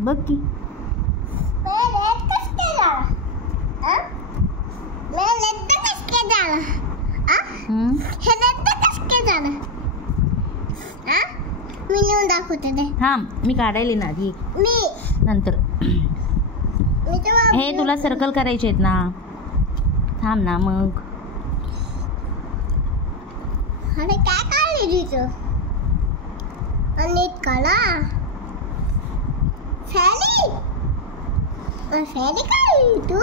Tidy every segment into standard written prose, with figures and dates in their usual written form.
बघ की मी नेऊन दाखवते ते. हां मी काढायला ना आधी नंतर. हे तुला सर्कल करायचे आहेत ना, थांब ना मग. अरे काय काढली तिचं नीट काढा. फॅनी फॅनी काढली तू.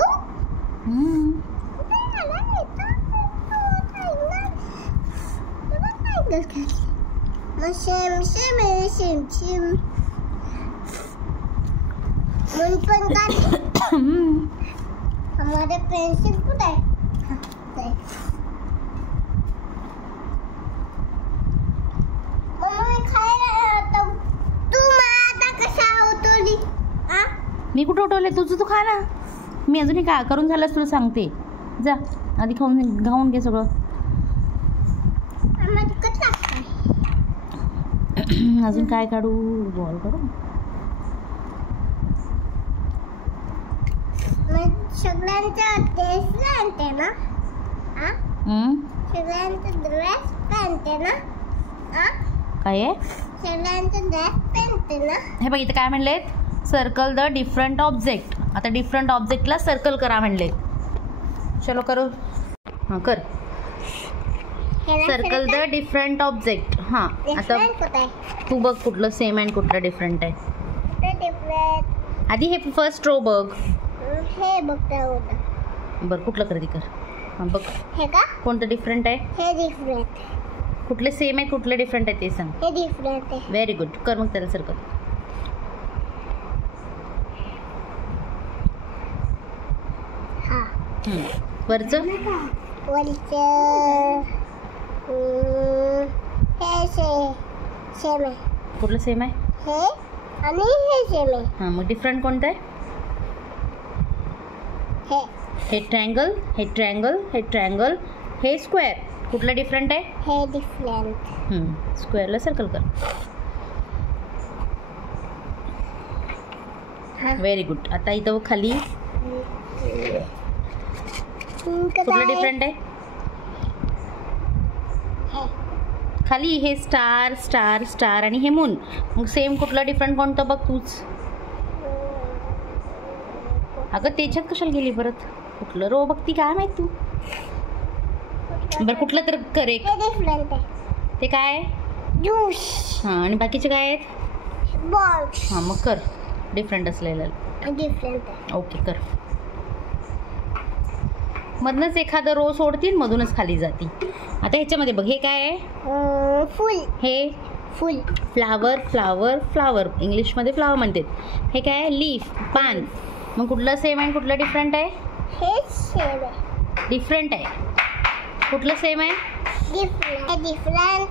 शेम शेम शेम शेम मन पण काढली. हमारे पेंसिल कुठे आहे? मी कुठं उठवले तुझं, तू खा ना. मी अजूनही काय करून झालंस तुला सांगते. जा आधी घाऊन घे सगळं. अजून काय काढू? बॉल काढू. सगळ्यांचा ड्रेस आणते ना, सगळ्यांचा ड्रेस पहनते ना. काय आहे? सगळ्यांचा ड्रेस पहनते ना. हे बघ इथं काय म्हणले, सर्कल द डिफरंट ऑब्जेक्ट. आता डिफरंट ऑब्जेक्टला सर्कल करा म्हणले. चलो करू. हां कर. Circle the different object. हां आता तू बघ कुठलं सेम आहे कुठलं डिफरंट आहे. आधी हे फर्स्ट रो बघ. हे बघता होता. बरं कुठलं कर कर. हां बघ हे का कोणतं डिफरंट आहे. हे डिफरंट. कुठले सेम आहे कुठले डिफरंट आहे ते सांग. हे डिफरंट आहे. Very good. कर मग त्याला सर्कल. वरचं हे सेम आहे. कुठलं सेम आहे. हे आणि हे सेम आहे. हां मग डिफरंट कोणतं आहे. हे ट्रायंगल हे ट्रायंगल हे ट्रायंगल हे स्क्वेअर. कुठलं डिफरंट आहे. हे डिफरंट. स्क्वेअरला सर्कल कर. Very good. आता इथं खाली कुठलं डिफरंट आहे. खाली हे स्टार स्टार स्टार आणि हे मून. मग सेम कुठलं डिफरंट कोणतं बघ तूच. अगं त्याच्यात कशाला गेली परत. कुठलं रो बघती काय माहित तू. बरं कुठलं तर करेक्ट. ते काय ज्यूस. हां आणि बाकीचे काय आहेत. बॉल्स. हां मग कर डिफरंट असलेलं. डिफरंट. ओके कर. मधनंच एखादं रो सोडतील मधूनच खाली जाती. आता ह्याच्यामध्ये बघ हे काय आहे. फुल. हे फुल. फ्लावर फ्लावर फ्लावर इंग्लिशमध्ये फ्लावर म्हणतात. हे काय लीफ पान. मग कुठलं सेम आहे कुठलं डिफरंट आहे. हे सेम आहे. डिफरंट आहे. कुठलं सेम आहे. डिफरंट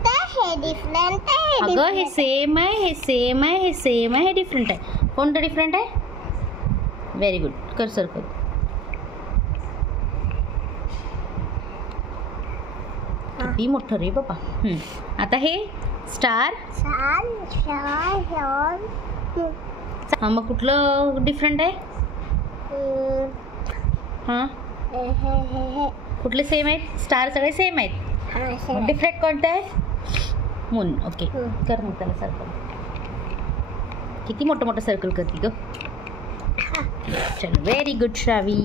आहे. डिफरंट आहे. अगं हे सेम आहे हे सेम आहे हे सेम आहे हे डिफरंट आहे. कोणतं डिफरंट आहे. Very good. कर सर्कल. किती मोठं रे बाबा. आता हे स्टार. हां मग कुठलं डिफरंट आहे. हां कुठले सेम आहेत. स्टार सगळे सेम आहेत. डिफरंट कोणतं आहे. मून. ओके कर मग त्याला सर्कल. किती मोठं मोठं सर्कल करते ग. चल व्हेरी गुड श्रावी.